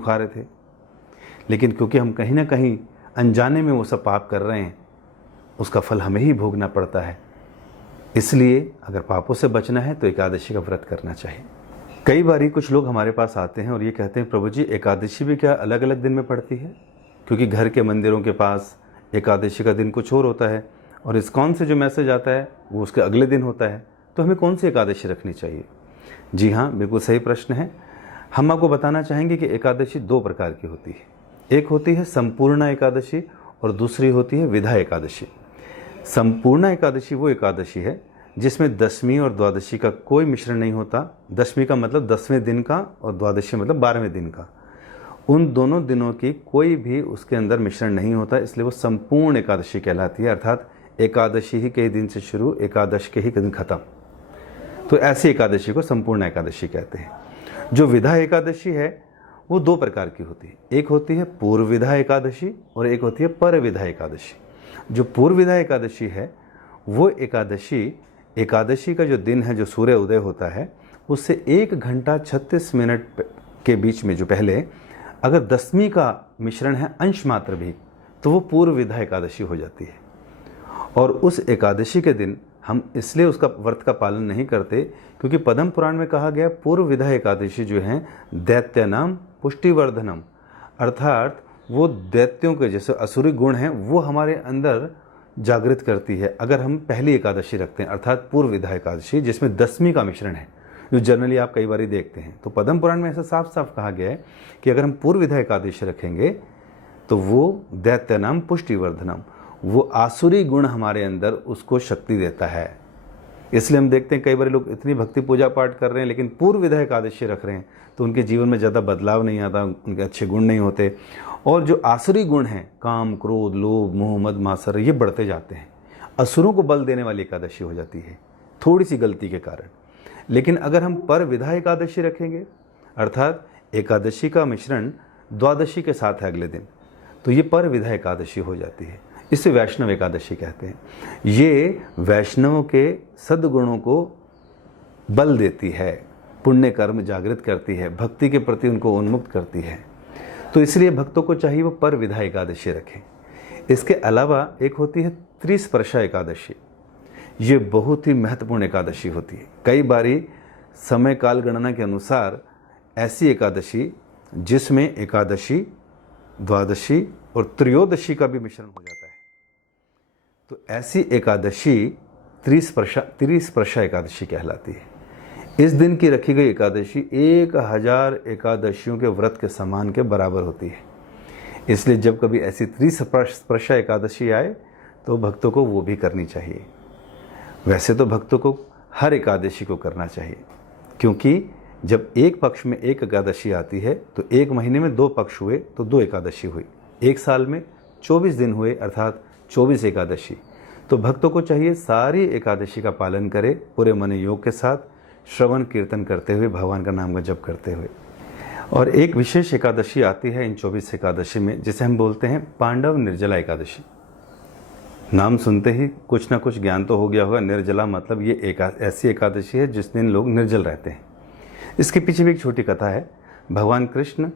खा रहे थे, लेकिन क्योंकि हम कहीं ना कहीं अनजाने में वो सब पाप कर रहे हैं, उसका फल हमें ही भोगना पड़ता है। इसलिए अगर पापों से बचना है तो एकादशी का व्रत करना चाहिए। कई बार कुछ लोग हमारे पास आते हैं और ये कहते हैं, प्रभु जी एकादशी भी क्या अलग अलग दिन में पड़ती है? क्योंकि घर के मंदिरों के पास एकादशी का दिन कुछ और होता है और इस्कॉन से जो मैसेज आता है वो उसके अगले दिन होता है, तो हमें कौन सी एकादशी रखनी चाहिए? जी हाँ, बिल्कुल सही प्रश्न है। हम आपको बताना चाहेंगे कि एकादशी दो प्रकार की होती है। एक होती है संपूर्ण एकादशी और दूसरी होती है विधा एकादशी। संपूर्ण एकादशी वो एकादशी है जिसमें दशमी और द्वादशी का कोई मिश्रण नहीं होता। दशमी का मतलब 10वें दिन का और द्वादशी मतलब 12वें दिन का। उन दोनों दिनों की कोई भी उसके अंदर मिश्रण नहीं होता, इसलिए वो संपूर्ण एकादशी कहलाती है। अर्थात एकादशी ही के दिन से शुरू, एकादश के ही दिन खत्म। तो ऐसी एकादशी को संपूर्ण एकादशी कहते हैं। जो विधा एकादशी है वो दो प्रकार की होती है। एक होती है पूर्व विधा एकादशी और एक होती है पर विधा एकादशी। जो पूर्व विधा एकादशी है वो एकादशी का जो दिन है, जो सूर्य उदय होता है, उससे 1 घंटा 36 मिनट के बीच में जो पहले अगर दशमी का मिश्रण है अंश मात्र भी, तो वो पूर्व विधा एकादशी हो जाती है। और उस एकादशी के दिन हम इसलिए उसका व्रत का पालन नहीं करते क्योंकि पद्म पुराण में कहा गया पूर्व विधा एकादशी जो है दैत्यानाम पुष्टिवर्धनम, अर्थात वो दैत्यों के जैसे असुरी गुण हैं वो हमारे अंदर जागृत करती है अगर हम पहली एकादशी रखते हैं, अर्थात पूर्व विधा एकादशी जिसमें दशमी का मिश्रण है, जो जनरली आप कई बार देखते हैं। तो पद्म पुराण में ऐसा साफ साफ कहा गया है कि अगर हम पूर्व विधा एकादशी रखेंगे तो वो दैत्यानाम पुष्टिवर्धनम, वो आसुरी गुण हमारे अंदर उसको शक्ति देता है। इसलिए हम देखते हैं कई बार लोग इतनी भक्ति पूजा पाठ कर रहे हैं लेकिन पूर्व विधा एकादशी रख रहे हैं तो उनके जीवन में ज़्यादा बदलाव नहीं आता, उनके अच्छे गुण नहीं होते और जो आसुरी गुण हैं काम, क्रोध, लोभ, मोह, मद, मात्सर्य, ये बढ़ते जाते हैं। असुरों को बल देने वाली एकादशी हो जाती है थोड़ी सी गलती के कारण। लेकिन अगर हम पर विधा एकादशी रखेंगे, अर्थात एकादशी का मिश्रण द्वादशी के साथ है अगले दिन, तो ये पर विधा एकादशी हो जाती है। इसे वैष्णव एकादशी कहते हैं। ये वैष्णवों के सद्गुणों को बल देती है, पुण्य कर्म जागृत करती है, भक्ति के प्रति उनको उन्मुक्त करती है। तो इसलिए भक्तों को चाहिए वो पर विधा एकादशी रखें। इसके अलावा एक होती है त्रिस्पर्शा एकादशी। ये बहुत ही महत्वपूर्ण एकादशी होती है। कई बारी समय काल गणना के अनुसार ऐसी एकादशी जिसमें एकादशी, द्वादशी और त्रयोदशी का भी मिश्रण हो जाता है, तो ऐसी एकादशी त्रिस्पर्शा एकादशी कहलाती है। इस दिन की रखी गई एकादशी 1000 एकादशियों के व्रत के समान के बराबर होती है। इसलिए जब कभी ऐसी त्रिस्पर्शा एकादशी आए तो भक्तों को वो भी करनी चाहिए। वैसे तो भक्तों को हर एकादशी को करना चाहिए, क्योंकि जब एक पक्ष में एक एकादशी आती है तो एक महीने में 2 पक्ष हुए तो 2 एकादशी हुई। एक साल में 24 दिन हुए अर्थात 24 एकादशी। तो भक्तों को चाहिए सारी एकादशी का पालन करें पूरे मन योग के साथ, श्रवण कीर्तन करते हुए, भगवान का नाम का जप करते हुए। और एक विशेष एकादशी आती है इन 24 एकादशी में जिसे हम बोलते हैं पांडव निर्जला एकादशी। नाम सुनते ही कुछ ना कुछ ज्ञान तो हो गया होगा। निर्जला मतलब ये ऐसी एकादशी है जिस दिन लोग निर्जल रहते हैं। इसके पीछे भी एक छोटी कथा है। भगवान कृष्ण